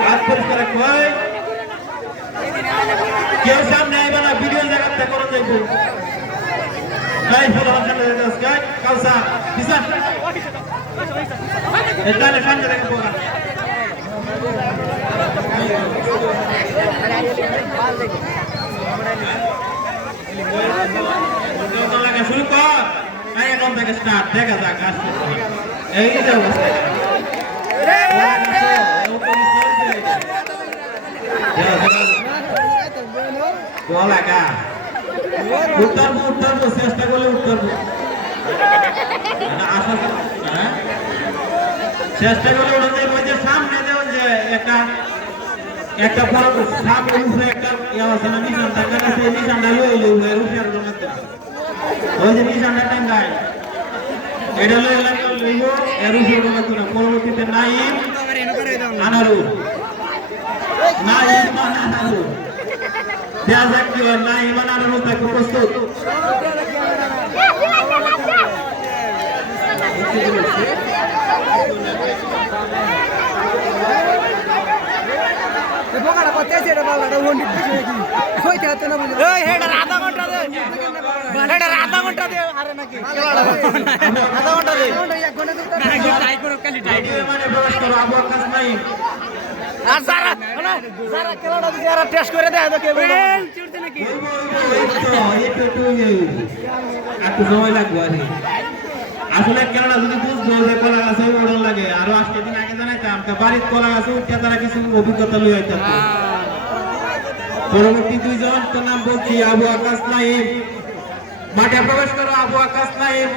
হাত পরিষ্কার কই কেউ সামনে আইবা না ভিডিও জায়গাতে করো যাইব গাই ফলো হাতে দাস গাই কাউসা বিসা এখানে সামনে দেখো পোকা শুরু কর তাই এখন থেকে স্টার্ট দেখা যাক আসতে এই যে অবস্থা লাগা উত্তর চেষ্টা করলে উত্তর চেষ্টা করলে ওটা ওই যে সামনে যেমন যে একটা বড় সামনে উপরে একটা আছে না নিশান টাকা আছে নিশানটা লইলে উপরে আর মধ্যে ওই যে নিশানটা টাঙ্গায় এটা লইব এর উপরে মধ্যে না পরবর্তীতে নাইম আনারু নাইম আনারু দেয়া যাক কি নাইম আনারু তাকে প্রস্তুত বোকাটা করতে আছে এটা বাংলাটা ওন্ডি কইতে হতে না বুঝো এই হেডার আধা ঘন্টা দে হেডার আধা ঘন্টা দে আরে নাকি আধা ঘন্টা দে 1 ঘন্টা দে নাকি টাই করো খালি টাই মানে প্রবেশ করো আবু কাজ নাই আর যারা যারা খেলাটা দিছে আর টেস্ট করে দেয় তো কে বলে চুরতে নাকি একটু সময় লাগবে আরে আসলে খেলাটা যদি বুঝবো যে কলা গাছে ওড়ন লাগে আরো 8 দিন আগে জানাইতাম তা বাড়ির কলা গাছে উঠতে তারা কিছু অভিজ্ঞতা লই আইতাম পরবর্তী দুইজন তো নাম বলছি আবু আকাশ নাইম মাঠে প্রবেশ করো আবু আকাশ নাইম